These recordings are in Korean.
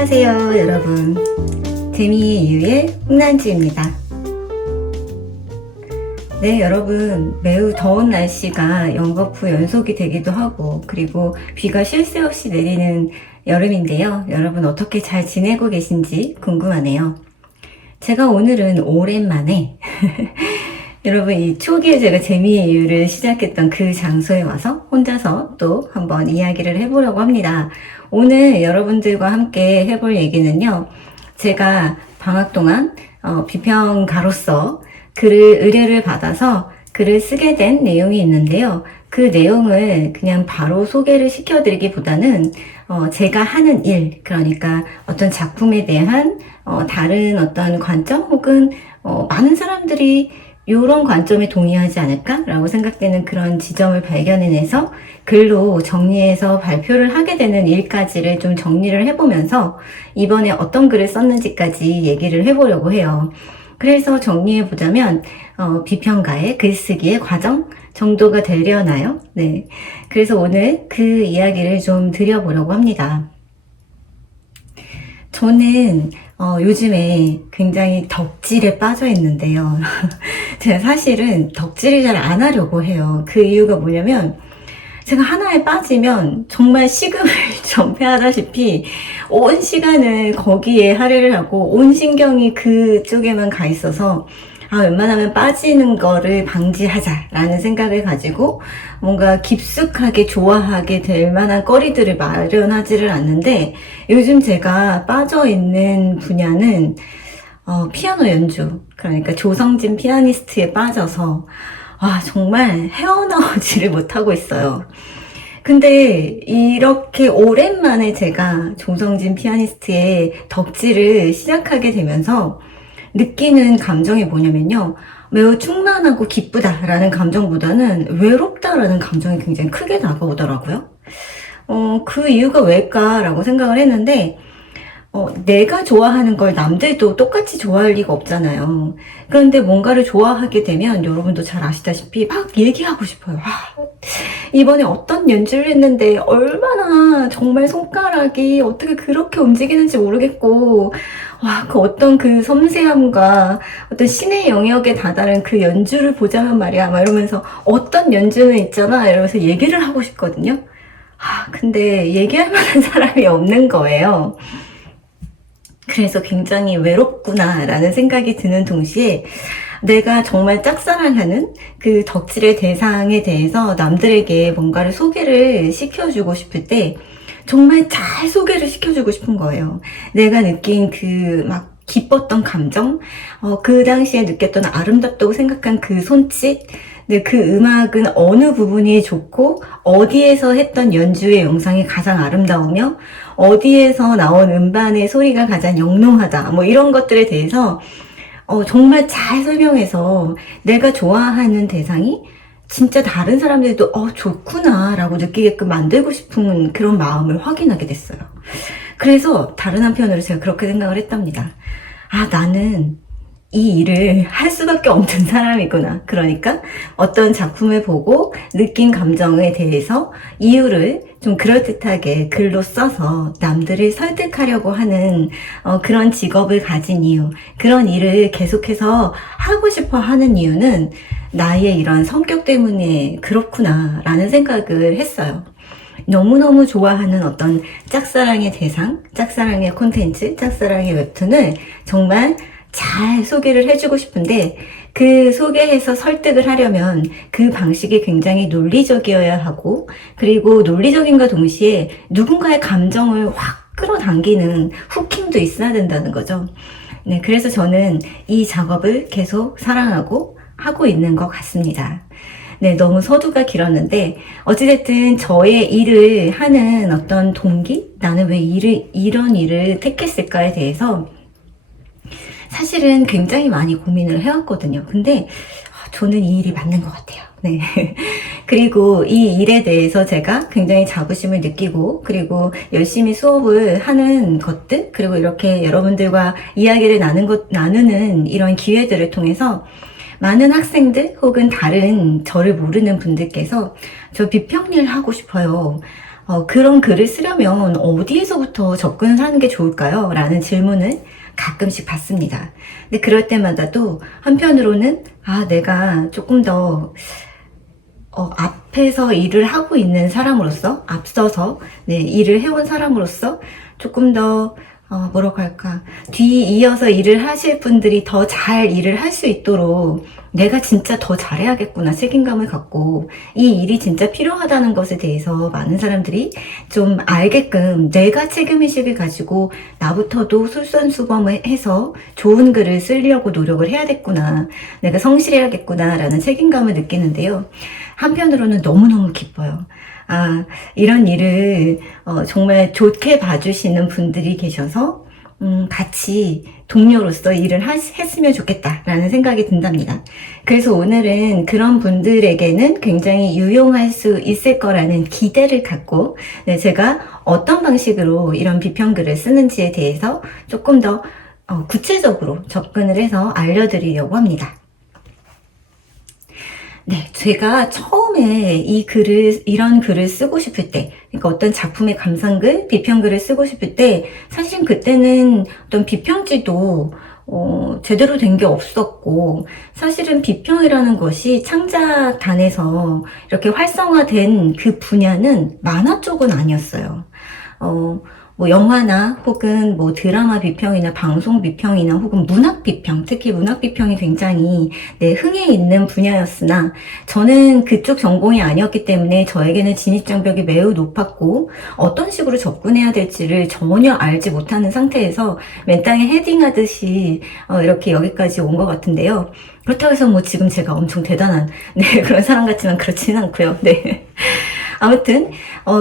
안녕하세요 여러분, 재미의 이유의 홍난지입니다. 네 여러분, 매우 더운 날씨가 연거푸 연속이 되기도 하고 그리고 비가 쉴 새 없이 내리는 여름인데요, 여러분 어떻게 잘 지내고 계신지 궁금하네요. 제가 오늘은 오랜만에 여러분, 이 초기에 제가 재미의 이유를 시작했던 그 장소에 와서 혼자서 또 한번 이야기를 해보려고 합니다. 오늘 여러분들과 함께 해볼 얘기는요, 제가 방학 동안 비평가로서 의뢰를 받아서 글을 쓰게 된 내용이 있는데요. 그 내용을 그냥 바로 소개를 시켜드리기보다는 제가 하는 일, 그러니까 어떤 작품에 대한 다른 어떤 관점 혹은 많은 사람들이 이런 관점에 동의하지 않을까라고 생각되는 그런 지점을 발견해내서 글로 정리해서 발표를 하게 되는 일까지를 좀 정리를 해보면서 이번에 어떤 글을 썼는지까지 얘기를 해보려고 해요. 그래서 정리해보자면 비평가의 글쓰기의 과정 정도가 되려나요? 네. 그래서 오늘 그 이야기를 좀 드려보려고 합니다. 저는 요즘에 굉장히 덕질에 빠져 있는데요. 제가 사실은 덕질을 잘 안 하려고 해요. 그 이유가 뭐냐면 제가 하나에 빠지면 정말 식음을 전폐하다시피 온 시간을 거기에 할애를 하고 온 신경이 그쪽에만 가 있어서 웬만하면 빠지는 거를 방지하자라는 생각을 가지고 뭔가 깊숙하게 좋아하게 될 만한 거리들을 마련하지를 않는데, 요즘 제가 빠져있는 분야는 피아노 연주, 그러니까 조성진 피아니스트에 빠져서 정말 헤어나오지를 못하고 있어요. 근데 이렇게 오랜만에 제가 조성진 피아니스트의 덕질을 시작하게 되면서 느끼는 감정이 뭐냐면요, 매우 충만하고 기쁘다라는 감정보다는 외롭다라는 감정이 굉장히 크게 다가오더라고요. 그 이유가 왜일까라고 생각을 했는데, 내가 좋아하는 걸 남들도 똑같이 좋아할 리가 없잖아요. 그런데 뭔가를 좋아하게 되면 여러분도 잘 아시다시피 막 얘기하고 싶어요. 이번에 어떤 연주를 했는데 얼마나 정말 손가락이 어떻게 그렇게 움직이는지 모르겠고, 그 어떤 그 섬세함과 어떤 신의 영역에 다다른 그 연주를 보자면 말이야, 막 이러면서 어떤 연주는 있잖아 이러면서 얘기를 하고 싶거든요. 근데 얘기할 만한 사람이 없는 거예요. 그래서 굉장히 외롭구나 라는 생각이 드는 동시에 내가 정말 짝사랑하는 그 덕질의 대상에 대해서 남들에게 뭔가를 소개를 시켜주고 싶을 때 정말 잘 소개를 시켜주고 싶은 거예요. 내가 느낀 그 막 기뻤던 감정, 그 당시에 느꼈던 아름답다고 생각한 그 손짓, 근데 그 음악은 어느 부분이 좋고 어디에서 했던 연주의 영상이 가장 아름다우며 어디에서 나온 음반의 소리가 가장 영롱하다, 뭐 이런 것들에 대해서 정말 잘 설명해서 내가 좋아하는 대상이 진짜 다른 사람들도 좋구나 라고 느끼게끔 만들고 싶은 그런 마음을 확인하게 됐어요. 그래서 다른 한편으로 제가 그렇게 생각을 했답니다. 나는 이 일을 할 수밖에 없는 사람이구나. 그러니까 어떤 작품을 보고 느낀 감정에 대해서 이유를 좀 그럴듯하게 글로 써서 남들을 설득하려고 하는 그런 직업을 가진 이유, 그런 일을 계속해서 하고 싶어 하는 이유는 나의 이런 성격 때문에 그렇구나 라는 생각을 했어요. 너무너무 좋아하는 어떤 짝사랑의 대상, 짝사랑의 콘텐츠, 짝사랑의 웹툰을 정말 잘 소개를 해주고 싶은데, 그 소개해서 설득을 하려면 그 방식이 굉장히 논리적이어야 하고, 그리고 논리적인과 동시에 누군가의 감정을 확 끌어당기는 후킹도 있어야 된다는 거죠. 네, 그래서 저는 이 작업을 계속 사랑하고 하고 있는 것 같습니다. 네, 너무 서두가 길었는데 어찌됐든 저의 일을 하는 어떤 동기? 나는 왜 이런 일을 택했을까에 대해서 사실은 굉장히 많이 고민을 해왔거든요. 근데 저는 이 일이 맞는 것 같아요. 네. 그리고 이 일에 대해서 제가 굉장히 자부심을 느끼고, 그리고 열심히 수업을 하는 것들, 그리고 이렇게 여러분들과 이야기를 나누는 이런 기회들을 통해서 많은 학생들 혹은 다른 저를 모르는 분들께서 저 비평일 하고 싶어요, 그런 글을 쓰려면 어디에서부터 접근하는 게 좋을까요? 라는 질문을 가끔씩 받습니다. 근데 그럴 때마다도 한편으로는 내가 조금 더 앞에서 일을 하고 있는 사람으로서, 앞서서 일을 해온 사람으로서 조금 더 뭐라고 할까, 뒤이어서 일을 하실 분들이 더 잘 일을 할 수 있도록 내가 진짜 더 잘해야겠구나 책임감을 갖고 이 일이 진짜 필요하다는 것에 대해서 많은 사람들이 좀 알게끔 내가 책임의식을 가지고 나부터도 솔선수범을 해서 좋은 글을 쓰려고 노력을 해야겠구나, 내가 성실해야겠구나 라는 책임감을 느끼는데요. 한편으로는 너무너무 기뻐요. 이런 일을 정말 좋게 봐주시는 분들이 계셔서 같이 동료로서 일을 했으면 좋겠다라는 생각이 든답니다. 그래서 오늘은 그런 분들에게는 굉장히 유용할 수 있을 거라는 기대를 갖고 제가 어떤 방식으로 이런 비평글을 쓰는지에 대해서 조금 더 구체적으로 접근을 해서 알려드리려고 합니다. 제가 처음에 이런 글을 쓰고 싶을 때, 그러니까 어떤 작품의 감상글, 비평글을 쓰고 싶을 때, 사실 그때는 어떤 비평지도, 제대로 된 게 없었고, 사실은 비평이라는 것이 창작단에서 이렇게 활성화된 그 분야는 만화 쪽은 아니었어요. 뭐 영화나 혹은 뭐 드라마 비평이나 방송 비평이나 혹은 문학 비평, 특히 문학 비평이 굉장히 흥에 있는 분야였으나 저는 그쪽 전공이 아니었기 때문에 저에게는 진입장벽이 매우 높았고 어떤 식으로 접근해야 될지를 전혀 알지 못하는 상태에서 맨 땅에 헤딩하듯이 이렇게 여기까지 온 것 같은데요. 그렇다고 해서 뭐 지금 제가 엄청 대단한 그런 사람 같지만 그렇지는 않고요. 아무튼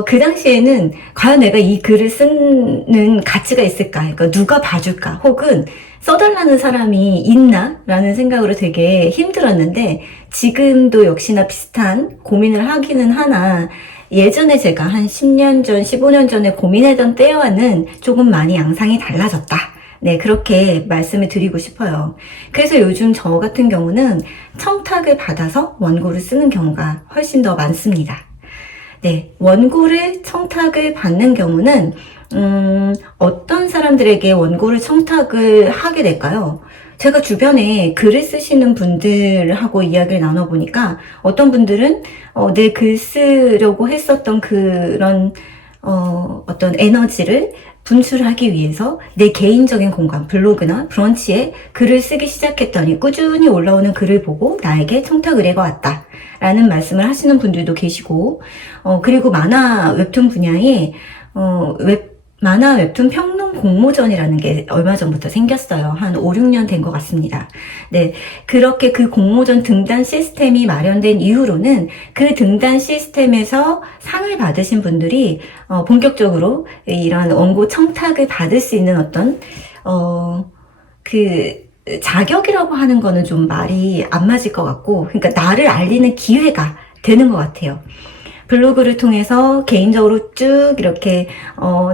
그 당시에는 과연 내가 이 글을 쓰는 가치가 있을까, 그러니까 누가 봐줄까, 혹은 써달라는 사람이 있나 라는 생각으로 되게 힘들었는데, 지금도 역시나 비슷한 고민을 하기는 하나 예전에 제가 한 10년 전, 15년 전에 고민하던 때와는 조금 많이 양상이 달라졌다, 그렇게 말씀을 드리고 싶어요. 그래서 요즘 저 같은 경우는 청탁을 받아서 원고를 쓰는 경우가 훨씬 더 많습니다. 원고를 청탁을 받는 경우는 어떤 사람들에게 원고를 청탁을 하게 될까요? 제가 주변에 글을 쓰시는 분들하고 이야기를 나눠보니까 어떤 분들은 내 글 쓰려고 했었던 그런 어떤 에너지를 분출하기 위해서 내 개인적인 공간, 블로그나 브런치에 글을 쓰기 시작했더니 꾸준히 올라오는 글을 보고 나에게 청탁 의뢰가 왔다 라는 말씀을 하시는 분들도 계시고, 그리고 만화 웹툰 분야에 만화 웹툰 평론 공모전이라는 게 얼마 전부터 생겼어요. 한 5, 6년 된 것 같습니다. 그렇게 그 공모전 등단 시스템이 마련된 이후로는 그 등단 시스템에서 상을 받으신 분들이 본격적으로 이런 원고 청탁을 받을 수 있는 어떤 자격이라고 하는 거는 좀 말이 안 맞을 것 같고, 그러니까 나를 알리는 기회가 되는 것 같아요. 블로그를 통해서 개인적으로 쭉 이렇게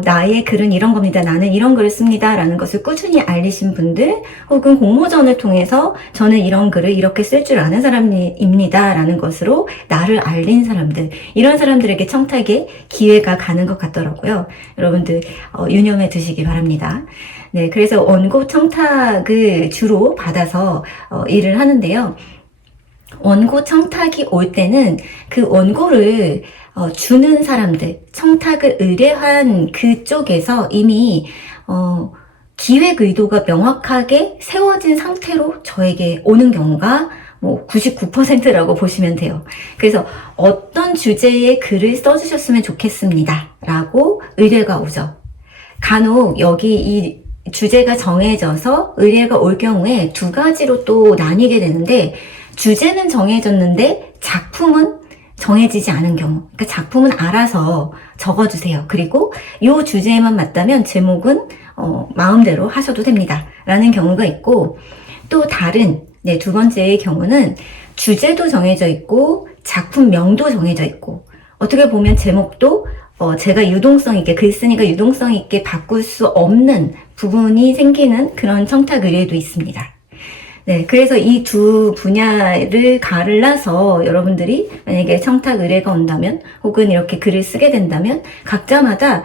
나의 글은 이런 겁니다, 나는 이런 글을 씁니다 라는 것을 꾸준히 알리신 분들, 혹은 공모전을 통해서 저는 이런 글을 이렇게 쓸 줄 아는 사람입니다 라는 것으로 나를 알린 사람들, 이런 사람들에게 청탁의 기회가 가는 것 같더라고요. 여러분들 유념해 두시기 바랍니다. 그래서 원고 청탁을 주로 받아서 일을 하는데요. 원고 청탁이 올 때는 그 원고를 주는 사람들, 청탁을 의뢰한 그쪽에서 이미 기획 의도가 명확하게 세워진 상태로 저에게 오는 경우가 뭐 99%라고 보시면 돼요. 그래서 어떤 주제의 글을 써주셨으면 좋겠습니다 라고 의뢰가 오죠. 간혹 여기 이 주제가 정해져서 의뢰가 올 경우에 두 가지로 또 나뉘게 되는데, 주제는 정해졌는데 작품은 정해지지 않은 경우, 그러니까 작품은 알아서 적어주세요. 그리고 이 주제에만 맞다면 제목은 마음대로 하셔도 됩니다 라는 경우가 있고, 또 다른 두 번째의 경우는 주제도 정해져 있고 작품명도 정해져 있고, 어떻게 보면 제목도 제가 유동성 있게, 글 쓰니까 유동성 있게 바꿀 수 없는 부분이 생기는 그런 청탁 의뢰도 있습니다. 네, 그래서 이 두 분야를 가르나서 여러분들이 만약에 청탁 의뢰가 온다면 혹은 이렇게 글을 쓰게 된다면 각자마다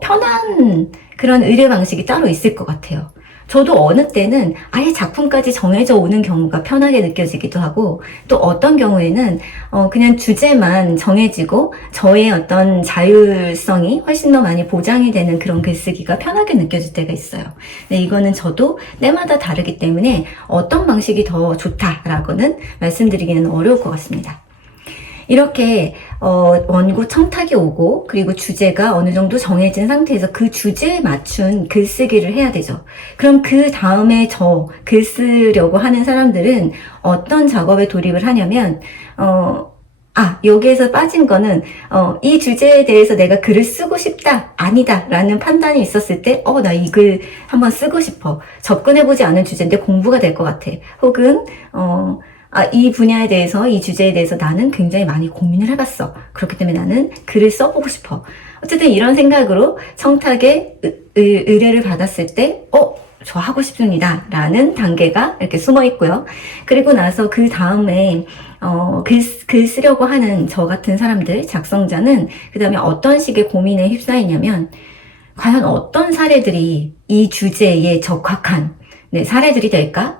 편한 그런 의뢰 방식이 따로 있을 것 같아요. 저도 어느 때는 아예 작품까지 정해져 오는 경우가 편하게 느껴지기도 하고 또 어떤 경우에는 그냥 주제만 정해지고 저의 어떤 자율성이 훨씬 더 많이 보장이 되는 그런 글쓰기가 편하게 느껴질 때가 있어요. 네, 이거는 저도 때마다 다르기 때문에 어떤 방식이 더 좋다라고는 말씀드리기는 어려울 것 같습니다. 이렇게 원고 청탁이 오고 그리고 주제가 어느 정도 정해진 상태에서 그 주제에 맞춘 글쓰기를 해야 되죠. 그럼 그 다음에 저 글 쓰려고 하는 사람들은 어떤 작업에 돌입을 하냐면 여기에서 빠진 거는 이 주제에 대해서 내가 글을 쓰고 싶다 아니다 라는 판단이 있었을 때 나 이 글 한번 쓰고 싶어, 접근해보지 않은 주제인데 공부가 될 것 같아, 혹은 이 분야에 대해서, 이 주제에 대해서 나는 굉장히 많이 고민을 해봤어. 그렇기 때문에 나는 글을 써보고 싶어. 어쨌든 이런 생각으로 청탁에 의뢰를 받았을 때, 저 하고 싶습니다. 라는 단계가 이렇게 숨어 있고요. 그리고 나서 그 다음에, 글 쓰려고 하는 저 같은 사람들, 작성자는 그 다음에 어떤 식의 고민에 휩싸이냐면, 과연 어떤 사례들이 이 주제에 적합한, 사례들이 될까?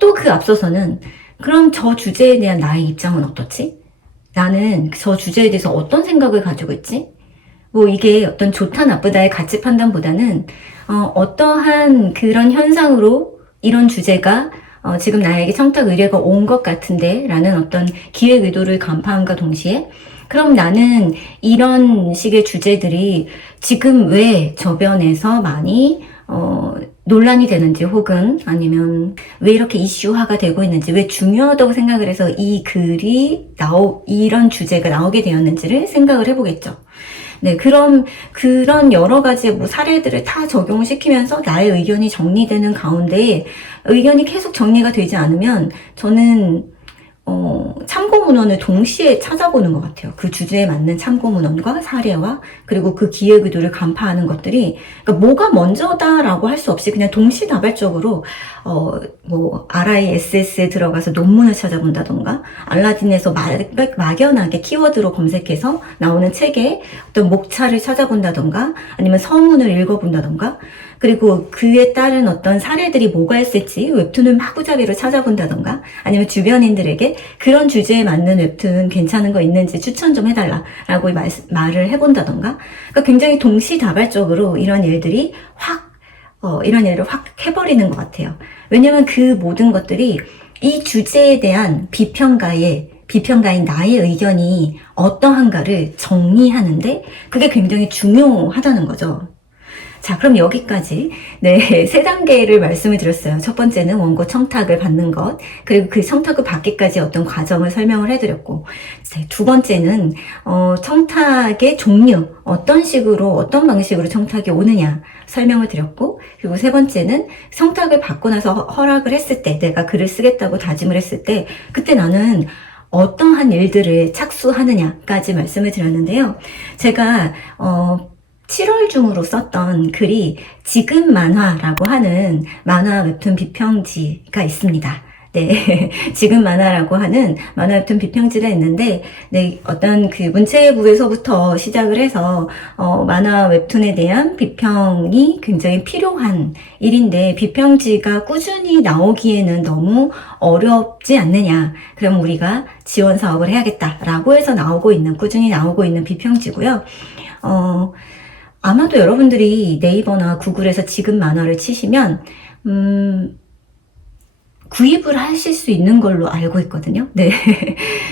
또 그 앞서서는 그럼 저 주제에 대한 나의 입장은 어떻지? 나는 저 주제에 대해서 어떤 생각을 가지고 있지? 이게 어떤 좋다 나쁘다의 가치 판단보다는 어떠한 그런 현상으로 이런 주제가 지금 나에게 청탁 의뢰가 온 것 같은데 라는 어떤 기획 의도를 간파함과 동시에 그럼 나는 이런 식의 주제들이 지금 왜 저변에서 많이 논란이 되는지 혹은 아니면 왜 이렇게 이슈화가 되고 있는지, 왜 중요하다고 생각을 해서 이 글이 이런 주제가 나오게 되었는지를 생각을 해보겠죠. 네, 그런 여러 가지 사례들을 다 적용시키면서 나의 의견이 정리되는 가운데 의견이 계속 정리가 되지 않으면 저는 참고 문헌을 동시에 찾아보는 것 같아요. 그 주제에 맞는 참고 문헌과 사례와 그리고 그 기획 의도를 간파하는 것들이, 그러니까 뭐가 먼저다라고 할 수 없이 그냥 동시다발적으로 RISS에 들어가서 논문을 찾아본다던가, 알라딘에서 막연하게 키워드로 검색해서 나오는 책의 어떤 목차를 찾아본다던가, 아니면 서문을 읽어본다던가, 그리고 그에 따른 어떤 사례들이 뭐가 있을지 웹툰을 마구잡이로 찾아본다던가, 아니면 주변인들에게 그런 주제에 맞는 웹툰 괜찮은 거 있는지 추천 좀 해달라라고 말을 해본다던가, 그러니까 굉장히 동시다발적으로 이런 일들을 확 해버리는 것 같아요. 왜냐면 그 모든 것들이 이 주제에 대한 비평가인 나의 의견이 어떠한가를 정리하는데 그게 굉장히 중요하다는 거죠. 자, 그럼 여기까지 세 단계를 말씀을 드렸어요. 첫 번째는 원고 청탁을 받는 것, 그리고 그 청탁을 받기까지 어떤 과정을 설명을 해드렸고, 두 번째는 청탁의 종류, 어떤 방식으로 청탁이 오느냐 설명을 드렸고, 그리고 세 번째는 청탁을 받고 나서 허락을 했을 때, 내가 글을 쓰겠다고 다짐을 했을 때 그때 나는 어떠한 일들을 착수하느냐까지 말씀을 드렸는데요. 제가 7월 중으로 썼던 글이 지금 만화라고 하는 만화 웹툰 비평지가 있습니다. 네, 지금 만화라고 하는 만화 웹툰 비평지가 있는데, 어떤 그 문체부에서부터 시작을 해서 만화 웹툰에 대한 비평이 굉장히 필요한 일인데, 비평지가 꾸준히 나오기에는 너무 어렵지 않느냐. 그럼 우리가 지원 사업을 해야겠다라고 해서 꾸준히 나오고 있는 비평지고요. 아마도 여러분들이 네이버나 구글에서 지금 만화를 치시면 구입을 하실 수 있는 걸로 알고 있거든요. 네.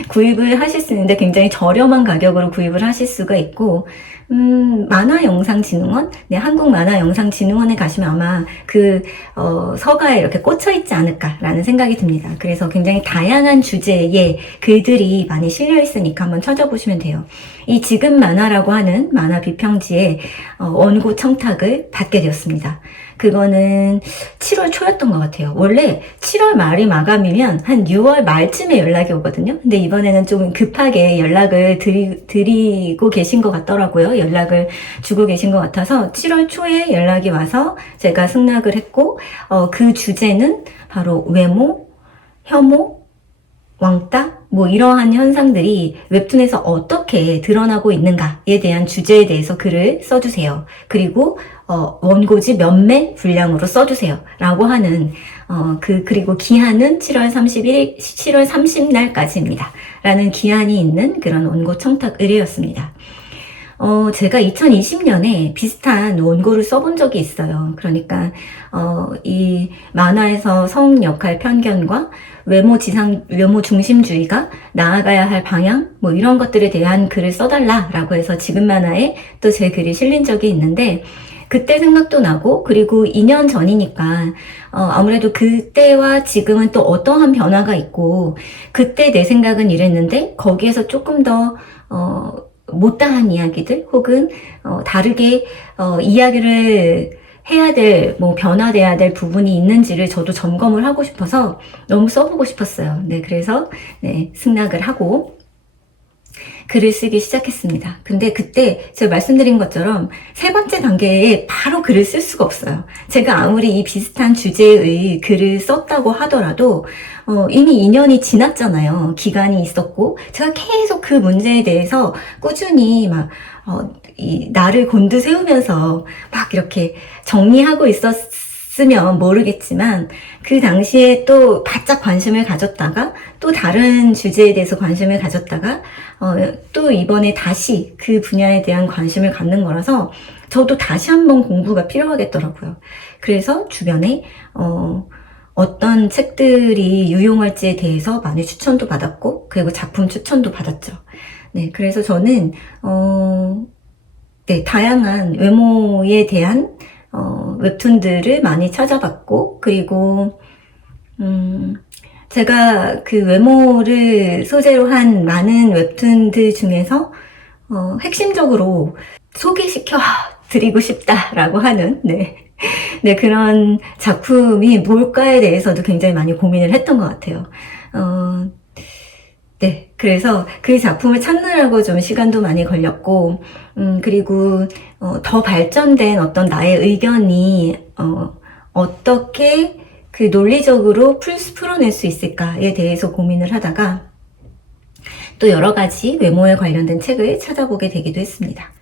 구입을 하실 수 있는데 굉장히 저렴한 가격으로 구입을 하실 수가 있고, 만화영상진흥원? 네, 한국만화영상진흥원에 가시면 아마 서가에 이렇게 꽂혀 있지 않을까라는 생각이 듭니다. 그래서 굉장히 다양한 주제의 글들이 많이 실려 있으니까 한번 찾아보시면 돼요. 이 지금 만화라고 하는 만화 비평지에 원고 청탁을 받게 되었습니다. 그거는 7월 초였던 것 같아요. 원래 7월 말이 마감이면 한 6월 말쯤에 연락이 오거든요. 근데 이번에는 좀 급하게 연락을 드리고 계신 것 같더라고요. 계속해서 연락을 주고 계신 것 같아서 7월 초에 연락이 와서 제가 승낙을 했고, 그 주제는 바로 외모, 혐오, 왕따, 뭐 이러한 현상들이 웹툰에서 어떻게 드러나고 있는가에 대한 주제에 대해서 글을 써주세요. 그리고 원고지 몇 매 분량으로 써주세요. 라고 하는 그리고 기한은 7월 30날까지입니다. 라는 기한이 있는 그런 원고 청탁 의뢰였습니다. 제가 2020년에 비슷한 원고를 써본 적이 있어요. 그러니까, 이 만화에서 성 역할 편견과 외모 중심주의가 나아가야 할 방향, 뭐 이런 것들에 대한 글을 써달라라고 해서 지금 만화에 또 제 글이 실린 적이 있는데, 그때 생각도 나고, 그리고 2년 전이니까, 아무래도 그때와 지금은 또 어떠한 변화가 있고, 그때 내 생각은 이랬는데, 거기에서 조금 더, 못다한 이야기들 혹은 다르게 이야기를 해야 될, 뭐 변화돼야 될 부분이 있는지를 저도 점검을 하고 싶어서 너무 써보고 싶었어요. 네, 그래서 네, 승낙을 하고 글을 쓰기 시작했습니다. 근데 그때 제가 말씀드린 것처럼 세 번째 단계에 바로 글을 쓸 수가 없어요. 제가 아무리 이 비슷한 주제의 글을 썼다고 하더라도 이미 2년이 지났잖아요. 기간이 있었고 제가 계속 그 문제에 대해서 꾸준히 막 나를 곤두세우면서 막 이렇게 정리하고 있었으면 모르겠지만 그 당시에 또 바짝 관심을 가졌다가 또 다른 주제에 대해서 관심을 가졌다가 또 이번에 다시 그 분야에 대한 관심을 갖는 거라서 저도 다시 한번 공부가 필요하겠더라고요. 그래서 주변에 어떤 책들이 유용할지에 대해서 많이 추천도 받았고 그리고 작품 추천도 받았죠. 네, 그래서 저는 네, 다양한 외모에 대한 웹툰들을 많이 찾아봤고 그리고 제가 그 외모를 소재로 한 많은 웹툰들 중에서 핵심적으로 소개시켜 드리고 싶다라고 하는 네, 그런 작품이 뭘까에 대해서도 굉장히 많이 고민을 했던 것 같아요. 네, 그래서 그 작품을 찾느라고 좀 시간도 많이 걸렸고, 그리고 더 발전된 어떤 나의 의견이 어떻게 그 논리적으로 풀어낼 수 있을까에 대해서 고민을 하다가 또 여러 가지 외모에 관련된 책을 찾아보게 되기도 했습니다.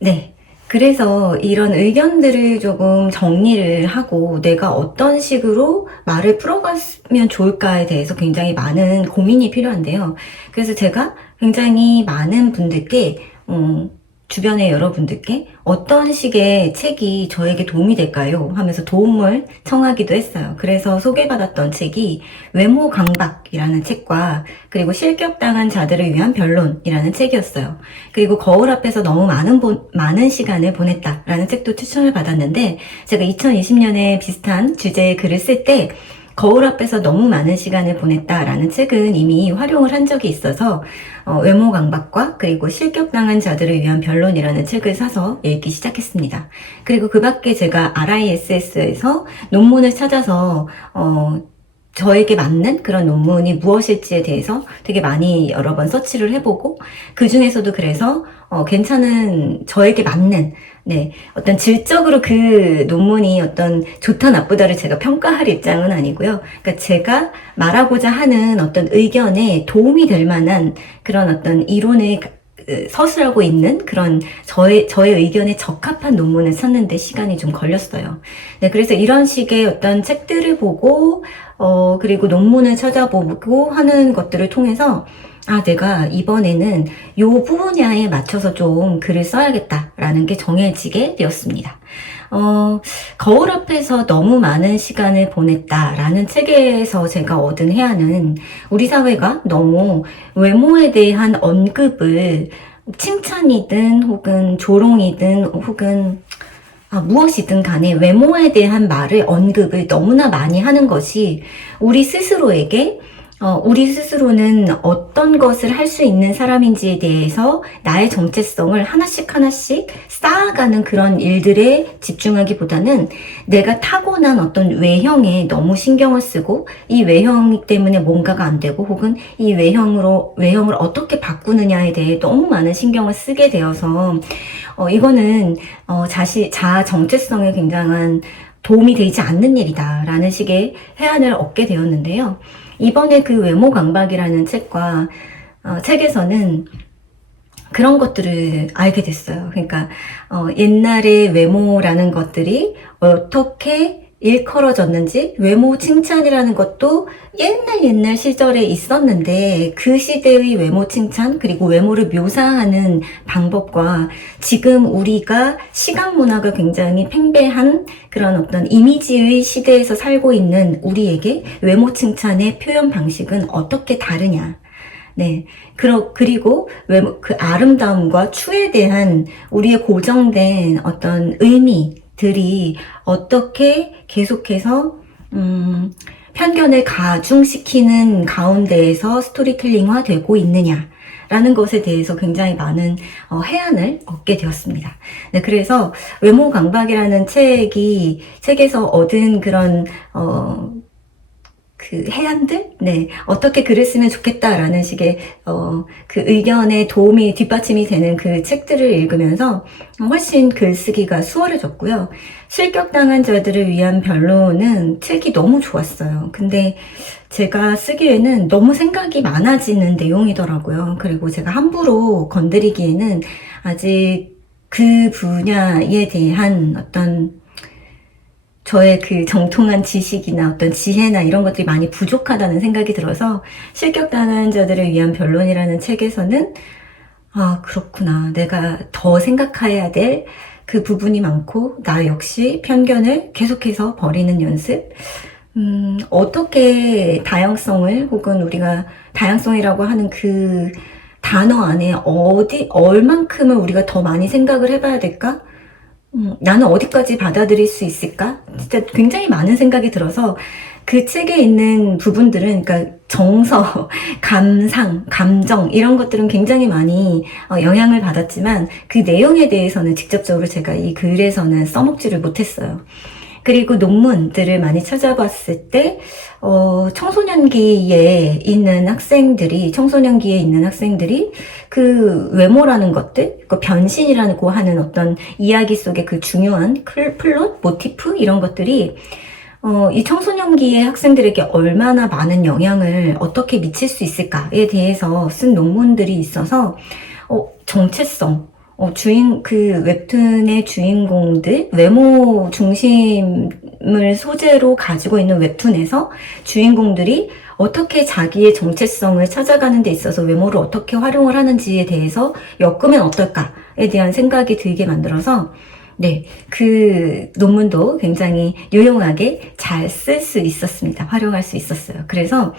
네. 그래서 이런 의견들을 조금 정리를 하고 내가 어떤 식으로 말을 풀어가면 좋을까에 대해서 굉장히 많은 고민이 필요한데요. 그래서 제가 굉장히 많은 분들께 주변의 여러분들께 어떤 식의 책이 저에게 도움이 될까요? 하면서 도움을 청하기도 했어요. 그래서 소개받았던 책이 외모 강박이라는 책과 그리고 실격당한 자들을 위한 변론이라는 책이었어요. 그리고 거울 앞에서 너무 많은 시간을 보냈다라는 책도 추천을 받았는데 제가 2020년에 비슷한 주제의 글을 쓸 때 거울 앞에서 너무 많은 시간을 보냈다라는 책은 이미 활용을 한 적이 있어서 외모 강박과 그리고 실격당한 자들을 위한 변론이라는 책을 사서 읽기 시작했습니다. 그리고 그 밖에 제가 RISS에서 논문을 찾아서 저에게 맞는 그런 논문이 무엇일지에 대해서 되게 많이 여러 번 서치를 해보고 그 중에서도 그래서 괜찮은 저에게 맞는 어떤 질적으로 그 논문이 어떤 좋다 나쁘다를 제가 평가할 입장은 아니고요. 그러니까 제가 말하고자 하는 어떤 의견에 도움이 될 만한 그런 어떤 이론을 서술하고 있는 그런 저의 의견에 적합한 논문을 찾는데 시간이 좀 걸렸어요. 네, 그래서 이런 식의 어떤 책들을 보고 그리고 논문을 찾아보고 하는 것들을 통해서 내가 이번에는 요 분야에 맞춰서 좀 글을 써야겠다라는 게 정해지게 되었습니다. 거울 앞에서 너무 많은 시간을 보냈다라는 책에서 제가 얻은 해안은 우리 사회가 너무 외모에 대한 언급을 칭찬이든 혹은 조롱이든 혹은 무엇이든 간에 외모에 대한 말을 언급을 너무나 많이 하는 것이 우리 스스로에게 우리 스스로는 어떤 것을 할 수 있는 사람인지에 대해서 나의 정체성을 하나씩 하나씩 쌓아가는 그런 일들에 집중하기보다는 내가 타고난 어떤 외형에 너무 신경을 쓰고 이 외형 때문에 뭔가가 안 되고 혹은 이 외형을 어떻게 바꾸느냐에 대해 너무 많은 신경을 쓰게 되어서 이거는 자아 정체성에 굉장한 도움이 되지 않는 일이다라는 식의 해안을 얻게 되었는데요. 이번에 그 외모 강박이라는 책에서는 그런 것들을 알게 됐어요. 그러니까 옛날에 외모라는 것들이 어떻게 일컬어졌는지, 외모 칭찬이라는 것도 옛날 시절에 있었는데 그 시대의 외모 칭찬 그리고 외모를 묘사하는 방법과 지금 우리가 시각 문화가 굉장히 팽배한 그런 어떤 이미지의 시대에서 살고 있는 우리에게 외모 칭찬의 표현 방식은 어떻게 다르냐. 네. 그리고 그 아름다움과 추에 대한 우리의 고정된 어떤 의미들이 어떻게 계속해서, 편견을 가중시키는 가운데에서 스토리텔링화 되고 있느냐. 라는 것에 대해서 굉장히 많은 해안을 얻게 되었습니다. 네, 그래서 외모 강박이라는 책에서 얻은 그런 그 해안들? 네. 어떻게 글을 쓰면 좋겠다라는 식의, 그 의견에 뒷받침이 되는 그 책들을 읽으면서 훨씬 글쓰기가 수월해졌고요. 실격당한 자들을 위한 변론은 책이 너무 좋았어요. 근데 제가 쓰기에는 너무 생각이 많아지는 내용이더라고요. 그리고 제가 함부로 건드리기에는 아직 그 분야에 대한 어떤 저의 그 정통한 지식이나 어떤 지혜나 이런 것들이 많이 부족하다는 생각이 들어서 실격당한 자들을 위한 변론이라는 책에서는 그렇구나. 내가 더 생각해야 될 그 부분이 많고 나 역시 편견을 계속해서 버리는 연습. 어떻게 다양성을 혹은 우리가 다양성이라고 하는 그 단어 안에 얼만큼을 우리가 더 많이 생각을 해봐야 될까? 나는 어디까지 받아들일 수 있을까? 진짜 굉장히 많은 생각이 들어서 그 책에 있는 부분들은, 그러니까 정서, 감상, 감정 이런 것들은 굉장히 많이 영향을 받았지만 그 내용에 대해서는 직접적으로 제가 이 글에서는 써먹지를 못했어요. 그리고 논문들을 많이 찾아봤을 때 청소년기에 있는 학생들이 그 외모라는 것들, 그 변신이라고 하는 어떤 이야기 속의 그 중요한 플롯, 모티프 이런 것들이 이 청소년기의 학생들에게 얼마나 많은 영향을 어떻게 미칠 수 있을까에 대해서 쓴 논문들이 있어서 정체성, 그 웹툰의 주인공들, 외모 중심을 소재로 가지고 있는 웹툰에서 주인공들이 어떻게 자기의 정체성을 찾아가는 데 있어서 외모를 어떻게 활용을 하는지에 대해서 엮으면 어떨까에 대한 생각이 들게 만들어서 네, 그 논문도 굉장히 유용하게 잘 쓸 수 있었습니다. 활용할 수 있었어요. 그래서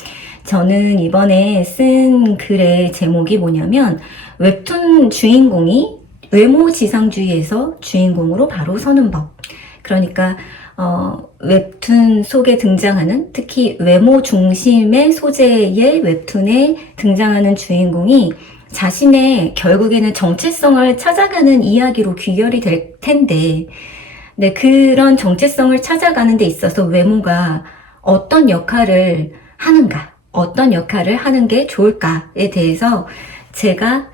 저는 이번에 쓴 글의 제목이 뭐냐면 웹툰 주인공이 외모 지상주의에서 주인공으로 바로 서는 법. 그러니까 웹툰 속에 등장하는, 특히 외모 중심의 소재의 웹툰에 등장하는 주인공이 자신의 결국에는 정체성을 찾아가는 이야기로 귀결이 될 텐데, 네, 그런 정체성을 찾아가는 데 있어서 외모가 어떤 역할을 하는가, 어떤 역할을 하는 게 좋을까에 대해서 제가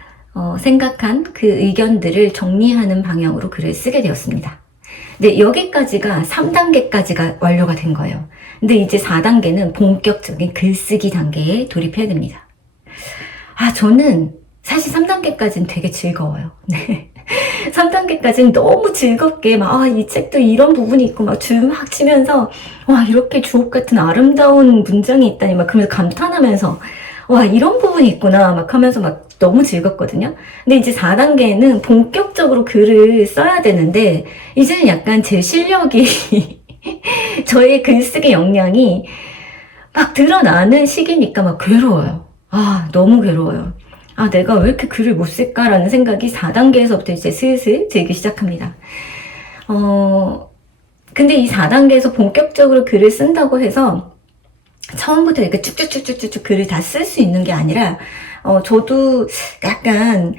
생각한 그 의견들을 정리하는 방향으로 글을 쓰게 되었습니다. 네, 여기까지가 3단계까지가 완료가 된 거예요. 근데 이제 4단계는 본격적인 글쓰기 단계에 돌입해야 됩니다. 저는 사실 3단계까지는 되게 즐거워요. 네. 3단계까지는 너무 즐겁게 이 책도 이런 부분이 있고 줄 막 치면서 이렇게 주옥 같은 아름다운 문장이 있다니 그러면서 감탄하면서 이런 부분이 있구나 하면서 너무 즐겁거든요. 근데 이제 4단계는 본격적으로 글을 써야 되는데 이제는 약간 제 실력이 저의 글쓰기 역량이 드러나는 시기니까 괴로워요. 너무 괴로워요. 내가 왜 이렇게 글을 못 쓸까라는 생각이 4단계에서부터 이제 슬슬 들기 시작합니다. 근데 이 4단계에서 본격적으로 글을 쓴다고 해서 처음부터 이렇게 쭉쭉쭉쭉쭉 글을 다 쓸 수 있는 게 아니라, 저도 약간,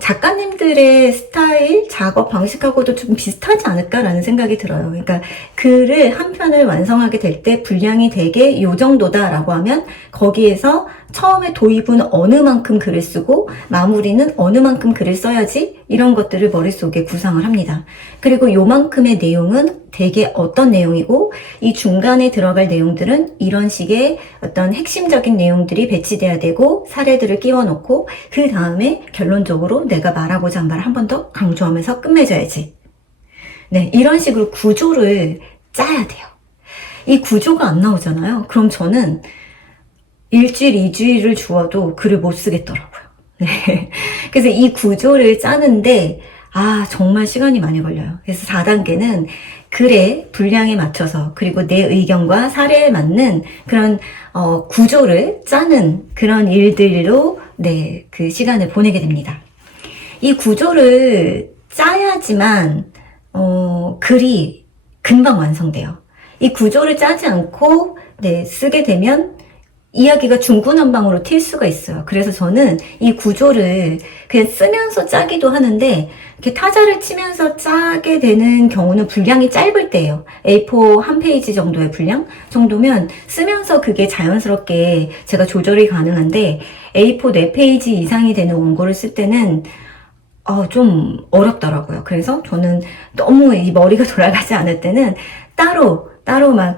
작가님들의 스타일, 작업 방식하고도 좀 비슷하지 않을까라는 생각이 들어요. 그러니까 글을 한 편을 완성하게 될 때 분량이 되게 요 정도다라고 하면 거기에서 처음에 도입은 어느 만큼 글을 쓰고 마무리는 어느 만큼 글을 써야지 이런 것들을 머릿속에 구상을 합니다. 그리고 요만큼의 내용은 되게 어떤 내용이고 이 중간에 들어갈 내용들은 이런 식의 어떤 핵심적인 내용들이 배치돼야 되고 사례들을 끼워 넣고 그 다음에 결론적으로 내가 말하고자 한 말을 한 번 더 강조하면서 끝맺어야지. 네, 이런 식으로 구조를 짜야 돼요. 이 구조가 안 나오잖아요. 그럼 저는 일주일, 2주일을 주어도 글을 못 쓰겠더라고요. 네. 그래서 이 구조를 짜는데, 정말 시간이 많이 걸려요. 그래서 4단계는 글의 분량에 맞춰서, 그리고 내 의견과 사례에 맞는 그런, 구조를 짜는 그런 일들로, 네, 그 시간을 보내게 됩니다. 이 구조를 짜야지만, 글이 금방 완성돼요. 이 구조를 짜지 않고, 네, 쓰게 되면, 이야기가 중구난방으로 튈 수가 있어요. 그래서 저는 이 구조를 그냥 쓰면서 짜기도 하는데 이렇게 타자를 치면서 짜게 되는 경우는 분량이 짧을 때예요. A4 한 페이지 정도의 분량 정도면 쓰면서 그게 자연스럽게 제가 조절이 가능한데 A4 4페이지 이상이 되는 원고를 쓸 때는 좀 어렵더라고요. 그래서 저는 너무 이 머리가 돌아가지 않을 때는 따로 막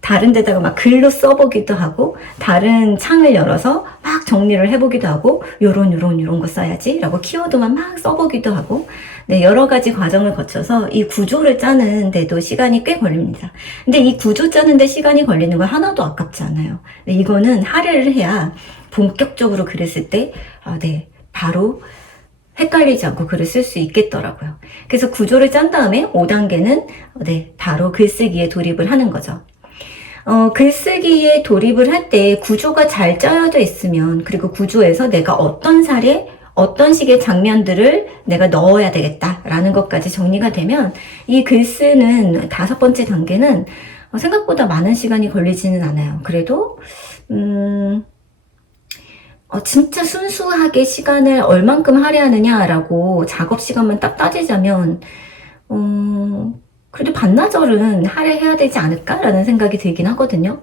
다른 데다가 막 글로 써보기도 하고 다른 창을 열어서 막 정리를 해보기도 하고 요런 거 써야지 라고 키워드만 막 써보기도 하고 네, 여러 가지 과정을 거쳐서 이 구조를 짜는데도 시간이 꽤 걸립니다. 근데 이 구조 짜는데 시간이 걸리는 건 하나도 아깝지 않아요. 네, 이거는 할애를 해야 본격적으로 글을 쓸 때 네, 바로 헷갈리지 않고 글을 쓸 수 있겠더라고요. 그래서 구조를 짠 다음에 5단계는 네, 바로 글쓰기에 돌입을 하는 거죠. 글쓰기에 돌입을 할 때 구조가 잘 짜여져 있으면 그리고 구조에서 내가 어떤 사례, 어떤 식의 장면들을 내가 넣어야 되겠다라는 것까지 정리가 되면 이 글쓰는 5번째 단계는 생각보다 많은 시간이 걸리지는 않아요. 그래도 진짜 순수하게 시간을 얼만큼 할애하느냐라고 작업 시간만 딱 따지자면 그래도 반나절은 할애해야 되지 않을까라는 생각이 들긴 하거든요.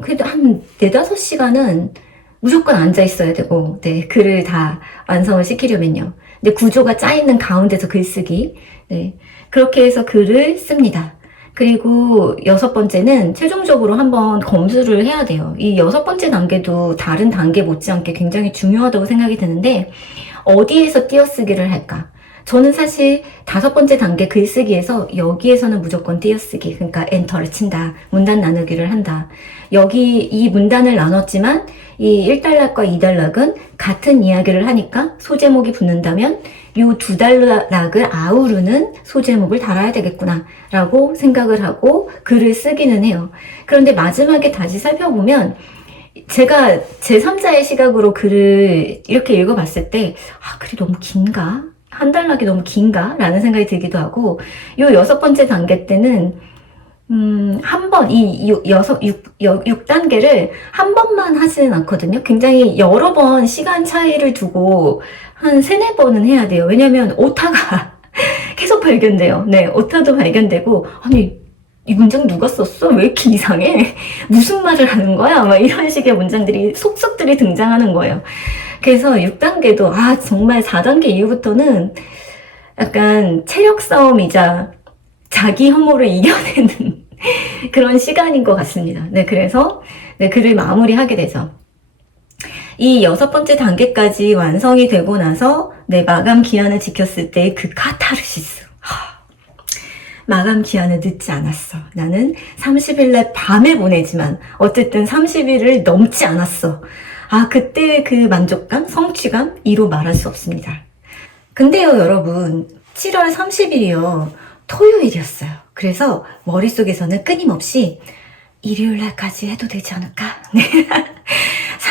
그래도 한 4-5시간은 무조건 앉아 있어야 되고, 네, 글을 다 완성을 시키려면요. 근데 구조가 짜있는 가운데서 글쓰기, 네, 그렇게 해서 글을 씁니다. 그리고 6번째는 최종적으로 한번 검수를 해야 돼요. 이 6번째 단계도 다른 단계 못지않게 굉장히 중요하다고 생각이 드는데, 어디에서 띄어쓰기를 할까? 저는 사실 5번째 단계 글쓰기에서 여기에서는 무조건 띄어쓰기, 그러니까 엔터를 친다, 문단 나누기를 한다. 여기 이 문단을 나눴지만 이 1단락과 2단락은 같은 이야기를 하니까 소제목이 붙는다면 이 2단락을 아우르는 소제목을 달아야 되겠구나 라고 생각을 하고 글을 쓰기는 해요. 그런데 마지막에 다시 살펴보면 제가 제3자의 시각으로 글을 이렇게 읽어봤을 때 글이 너무 긴가? 한 단락이 너무 긴가? 라는 생각이 들기도 하고, 요 6번째 단계 때는, 한 번, 6단계를 한 번만 하지는 않거든요. 굉장히 여러 번 시간 차이를 두고 한 3-4번은 해야 돼요. 왜냐면 오타가 계속 발견돼요. 네, 오타도 발견되고, 아니, 이 문장 누가 썼어? 왜 이렇게 이상해? 무슨 말을 하는 거야? 막 이런 식의 문장들이, 속속들이 등장하는 거예요. 그래서 6단계도, 정말 4단계 이후부터는 약간 체력 싸움이자 자기 혐오를 이겨내는 그런 시간인 것 같습니다. 네, 그래서, 네, 글을 마무리하게 되죠. 이 6번째 단계까지 완성이 되고 나서, 네, 마감 기한을 지켰을 때 그 카타르시스. 마감 기한을 늦지 않았어. 나는 30일날 밤에 보내지만, 어쨌든 30일을 넘지 않았어. 그때 그 만족감, 성취감, 이로 말할 수 없습니다. 근데요, 여러분, 7월 30일이요, 토요일이었어요. 그래서 머릿속에서는 끊임없이 일요일날까지 해도 되지 않을까? 네.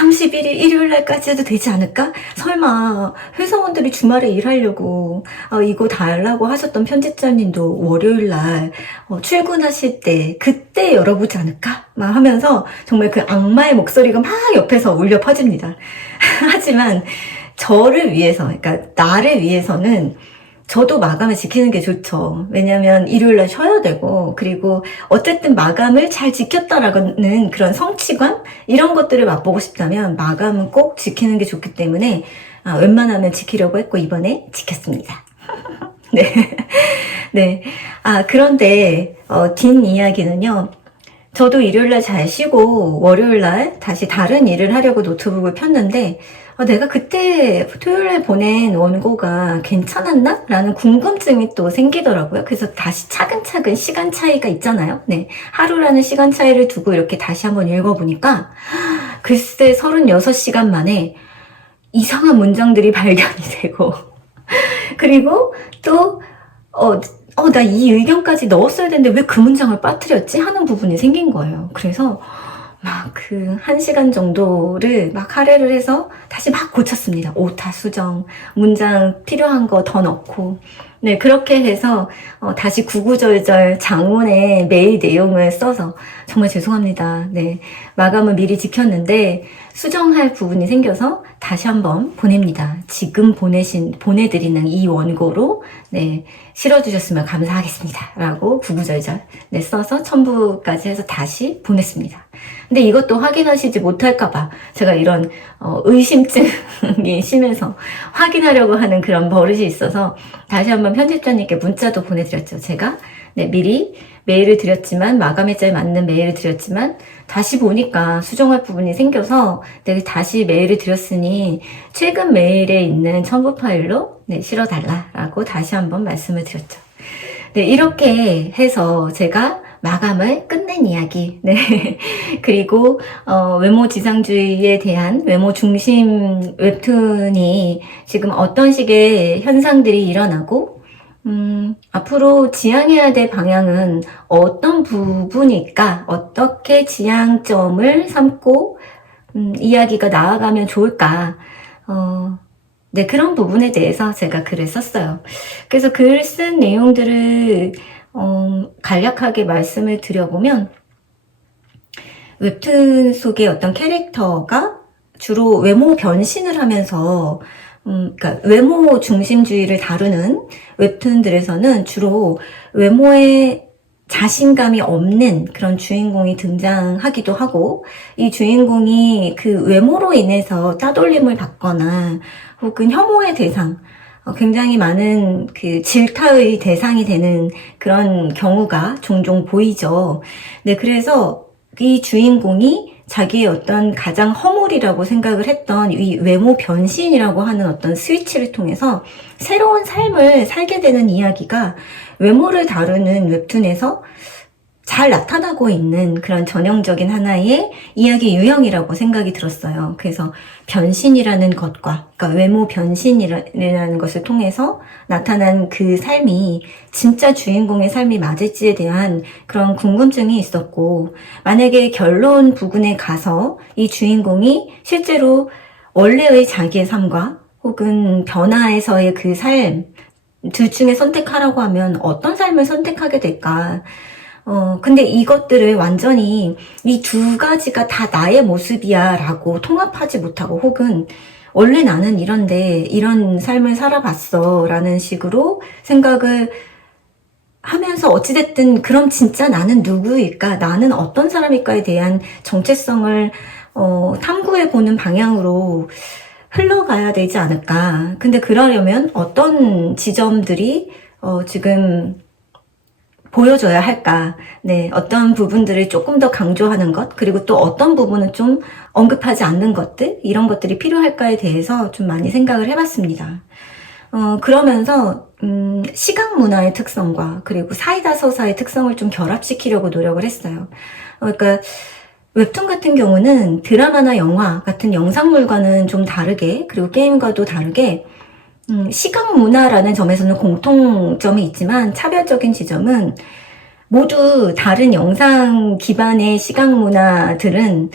31일 일요일날까지 해도 되지 않을까? 설마 회사원들이 주말에 일하려고 이거 달라고 하셨던 편집자님도 월요일날 출근하실 때 그때 열어보지 않을까? 막 하면서 정말 그 악마의 목소리가 막 옆에서 울려 퍼집니다. 하지만 저를 위해서, 그러니까 나를 위해서는 저도 마감을 지키는 게 좋죠. 왜냐면 일요일날 쉬어야 되고, 그리고 어쨌든 마감을 잘 지켰다라는 그런 성취감? 이런 것들을 맛보고 싶다면 마감은 꼭 지키는 게 좋기 때문에 웬만하면 지키려고 했고 이번에 지켰습니다. 네. 네. 그런데 긴 이야기는요. 저도 일요일날 잘 쉬고 월요일날 다시 다른 일을 하려고 노트북을 폈는데 내가 그때 토요일에 보낸 원고가 괜찮았나? 라는 궁금증이 또 생기더라고요. 그래서 다시 차근차근 시간 차이가 있잖아요. 네. 하루라는 시간 차이를 두고 이렇게 다시 한번 읽어보니까 글쎄 36시간 만에 이상한 문장들이 발견이 되고 그리고 또 나 이 의견까지 넣었어야 되는데 왜 그 문장을 빠뜨렸지? 하는 부분이 생긴 거예요. 그래서 막 그 1시간 정도를 막 할애를 해서 다시 막 고쳤습니다. 오타 수정, 문장 필요한 거 더 넣고. 네, 그렇게 해서 다시 구구절절 장문의 메일 내용을 써서 정말 죄송합니다. 네, 마감을 미리 지켰는데 수정할 부분이 생겨서 다시 한번 보냅니다. 지금 보내드리는 이 원고로 네, 실어주셨으면 감사하겠습니다. 라고 구구절절 네, 써서 첨부까지 해서 다시 보냈습니다. 근데 이것도 확인하시지 못할까봐 제가 이런 의심증이 심해서 확인하려고 하는 그런 버릇이 있어서 다시 한번 편집자님께 문자도 보내드렸죠. 제가 네, 미리 메일을 드렸지만 마감일자에 맞는 메일을 드렸지만 다시 보니까 수정할 부분이 생겨서 내가 다시 메일을 드렸으니 최근 메일에 있는 첨부 파일로 네, 실어달라라고 다시 한번 말씀을 드렸죠. 네, 이렇게 해서 제가 마감을 끝낸 이야기. 네. 그리고 외모 지상주의에 대한 외모 중심 웹툰이 지금 어떤 식의 현상들이 일어나고 앞으로 지향해야 될 방향은 어떤 부분일까? 어떻게 지향점을 삼고 이야기가 나아가면 좋을까? 네, 그런 부분에 대해서 제가 글을 썼어요. 그래서 글 쓴 내용들을 간략하게 말씀을 드려보면 웹툰 속의 어떤 캐릭터가 주로 외모 변신을 하면서 그러니까 외모 중심주의를 다루는 웹툰들에서는 주로 외모에 자신감이 없는 그런 주인공이 등장하기도 하고 이 주인공이 그 외모로 인해서 따돌림을 받거나 혹은 혐오의 대상 굉장히 많은 그 질타의 대상이 되는 그런 경우가 종종 보이죠. 네, 그래서 이 주인공이 자기의 어떤 가장 허물이라고 생각을 했던 이 외모 변신이라고 하는 어떤 스위치를 통해서 새로운 삶을 살게 되는 이야기가 외모를 다루는 웹툰에서 잘 나타나고 있는 그런 전형적인 하나의 이야기 유형이라고 생각이 들었어요. 그래서 변신이라는 것과, 그러니까 외모 변신이라는 것을 통해서 나타난 그 삶이 진짜 주인공의 삶이 맞을지에 대한 그런 궁금증이 있었고, 만약에 결론 부분에 가서 이 주인공이 실제로 원래의 자기의 삶과 혹은 변화에서의 그 삶, 둘 중에 선택하라고 하면 어떤 삶을 선택하게 될까? 근데 이것들을 완전히 이 두 가지가 다 나의 모습이야 라고 통합하지 못하고 혹은 원래 나는 이런데 이런 삶을 살아봤어 라는 식으로 생각을 하면서 어찌됐든 그럼 진짜 나는 누구일까? 나는 어떤 사람일까에 대한 정체성을 탐구해보는 방향으로 흘러가야 되지 않을까? 근데 그러려면 어떤 지점들이 지금 보여줘야 할까? 네, 어떤 부분들을 조금 더 강조하는 것, 그리고 또 어떤 부분은 좀 언급하지 않는 것들, 이런 것들이 필요할까에 대해서 좀 많이 생각을 해봤습니다. 그러면서, 시각 문화의 특성과 그리고 사이다 서사의 특성을 좀 결합시키려고 노력을 했어요. 그러니까, 웹툰 같은 경우는 드라마나 영화 같은 영상물과는 좀 다르게, 그리고 게임과도 다르게, 시각 문화라는 점에서는 공통점이 있지만 차별적인 지점은 모두 다른 영상 기반의 시각 문화들은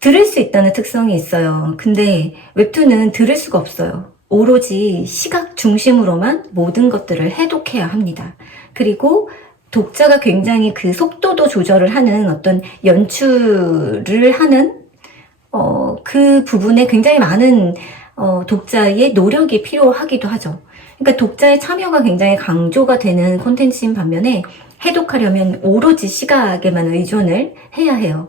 들을 수 있다는 특성이 있어요. 근데 웹툰은 들을 수가 없어요. 오로지 시각 중심으로만 모든 것들을 해독해야 합니다. 그리고 독자가 굉장히 그 속도도 조절을 하는 어떤 연출을 하는 그 부분에 굉장히 많은 독자의 노력이 필요하기도 하죠. 그러니까 독자의 참여가 굉장히 강조가 되는 콘텐츠인 반면에 해독하려면 오로지 시각에만 의존을 해야 해요.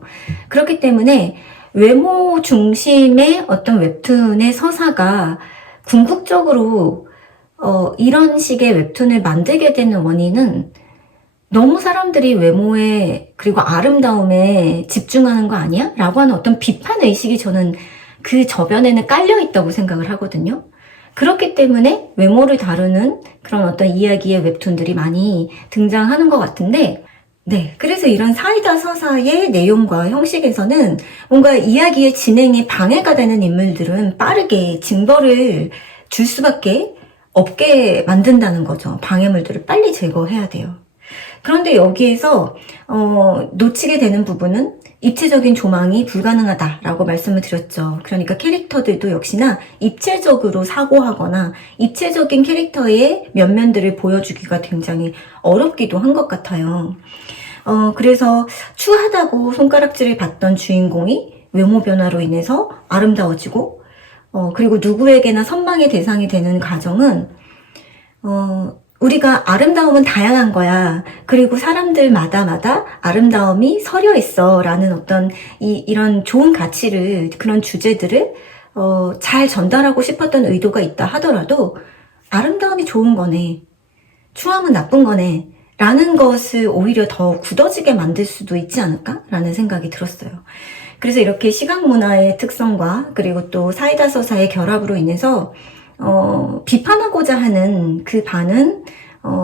그렇기 때문에 외모 중심의 어떤 웹툰의 서사가 궁극적으로 이런 식의 웹툰을 만들게 되는 원인은 너무 사람들이 외모에 그리고 아름다움에 집중하는 거 아니야? 라고 하는 어떤 비판 의식이 저는 그 저변에는 깔려 있다고 생각을 하거든요. 그렇기 때문에 외모를 다루는 그런 어떤 이야기의 웹툰들이 많이 등장하는 것 같은데, 네. 그래서 이런 사이다 서사의 내용과 형식에서는 뭔가 이야기의 진행에 방해가 되는 인물들은 빠르게 징벌을 줄 수밖에 없게 만든다는 거죠. 방해물들을 빨리 제거해야 돼요. 그런데 여기에서 놓치게 되는 부분은 입체적인 조망이 불가능하다라고 말씀을 드렸죠. 그러니까 캐릭터들도 역시나 입체적으로 사고하거나 입체적인 캐릭터의 면면들을 보여주기가 굉장히 어렵기도 한 것 같아요. 그래서 추하다고 손가락질을 받던 주인공이 외모 변화로 인해서 아름다워지고, 그리고 누구에게나 선망의 대상이 되는 과정은, 우리가 아름다움은 다양한 거야. 그리고 사람들마다 아름다움이 서려 있어. 라는 어떤 이런 좋은 가치를, 그런 주제들을, 잘 전달하고 싶었던 의도가 있다 하더라도 아름다움이 좋은 거네. 추함은 나쁜 거네. 라는 것을 오히려 더 굳어지게 만들 수도 있지 않을까? 라는 생각이 들었어요. 그래서 이렇게 시각 문화의 특성과 그리고 또 사이다 서사의 결합으로 인해서 비판하고자 하는 그 반은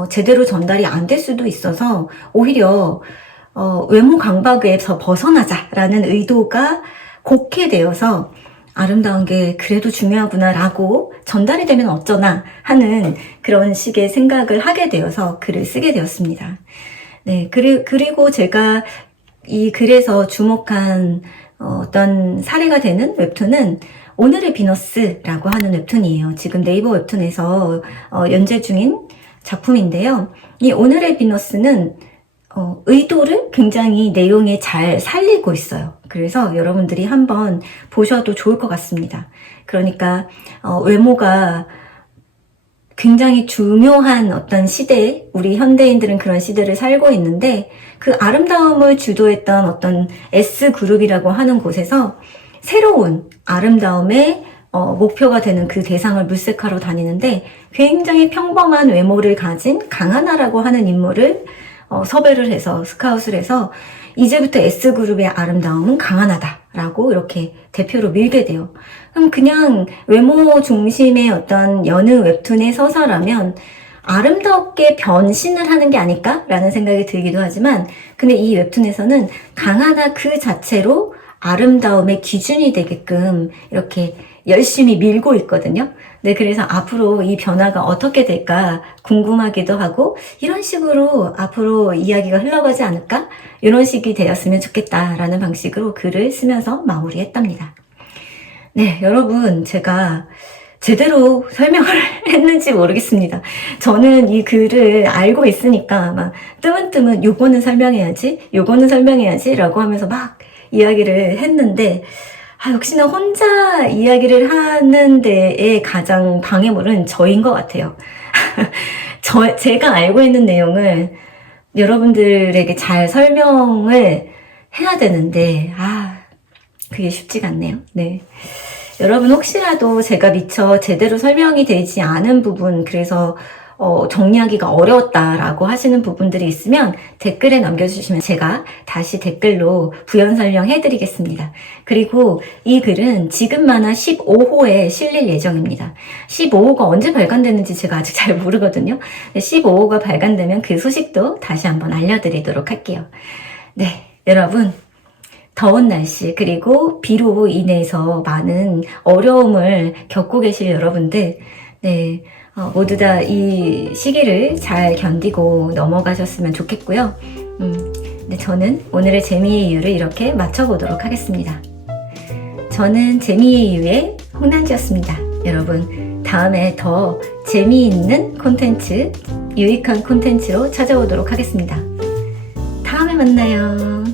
제대로 전달이 안 될 수도 있어서 오히려 외모 강박에서 벗어나자라는 의도가 곡해되어서 아름다운 게 그래도 중요하구나 라고 전달이 되면 어쩌나 하는 그런 식의 생각을 하게 되어서 글을 쓰게 되었습니다. 네, 그리고 제가 이 글에서 주목한 어떤 사례가 되는 웹툰은 오늘의 비너스라고 하는 웹툰이에요. 지금 네이버 웹툰에서 연재 중인 작품인데요. 이 오늘의 비너스는 의도를 굉장히 내용에 잘 살리고 있어요. 그래서 여러분들이 한번 보셔도 좋을 것 같습니다. 그러니까 외모가 굉장히 중요한 어떤 시대에 우리 현대인들은 그런 시대를 살고 있는데 그 아름다움을 주도했던 어떤 S그룹이라고 하는 곳에서 새로운 아름다움의 목표가 되는 그 대상을 물색하러 다니는데 굉장히 평범한 외모를 가진 강하나라고 하는 인물을 섭외를 해서 스카웃을 해서 이제부터 S그룹의 아름다움은 강하나다라고 이렇게 대표로 밀게 돼요. 그럼 그냥 외모 중심의 어떤 여느 웹툰의 서사라면 아름답게 변신을 하는 게 아닐까라는 생각이 들기도 하지만 근데 이 웹툰에서는 강하나 그 자체로 아름다움의 기준이 되게끔 이렇게 열심히 밀고 있거든요. 네, 그래서 앞으로 이 변화가 어떻게 될까 궁금하기도 하고 이런 식으로 앞으로 이야기가 흘러가지 않을까? 이런 식이 되었으면 좋겠다라는 방식으로 글을 쓰면서 마무리했답니다. 네, 여러분 제가 제대로 설명을 했는지 모르겠습니다. 저는 이 글을 알고 있으니까 막 뜨문뜨문 요거는 설명해야지, 요거는 설명해야지 라고 하면서 막 이야기를 했는데 역시나 혼자 이야기를 하는 데에 가장 방해물은 저인 것 같아요. 제가 알고 있는 내용을 여러분들에게 잘 설명을 해야 되는데, 그게 쉽지가 않네요. 네. 여러분 혹시라도 제가 미처 제대로 설명이 되지 않은 부분, 그래서 정리하기가 어려웠다라고 하시는 부분들이 있으면 댓글에 남겨주시면 제가 다시 댓글로 부연 설명해드리겠습니다. 그리고 이 글은 지금 만화 15호에 실릴 예정입니다. 15호가 언제 발간되는지 제가 아직 잘 모르거든요. 15호가 발간되면 그 소식도 다시 한번 알려드리도록 할게요. 네, 여러분. 더운 날씨 그리고 비로 인해서 많은 어려움을 겪고 계실 여러분들, 네, 모두 다 이 시기를 잘 견디고 넘어가셨으면 좋겠고요. 네, 저는 오늘의 재미의 이유를 이렇게 마쳐보도록 하겠습니다. 저는 재미의 이유의 홍난지였습니다. 여러분, 다음에 더 재미있는 콘텐츠, 유익한 콘텐츠로 찾아오도록 하겠습니다. 다음에 만나요.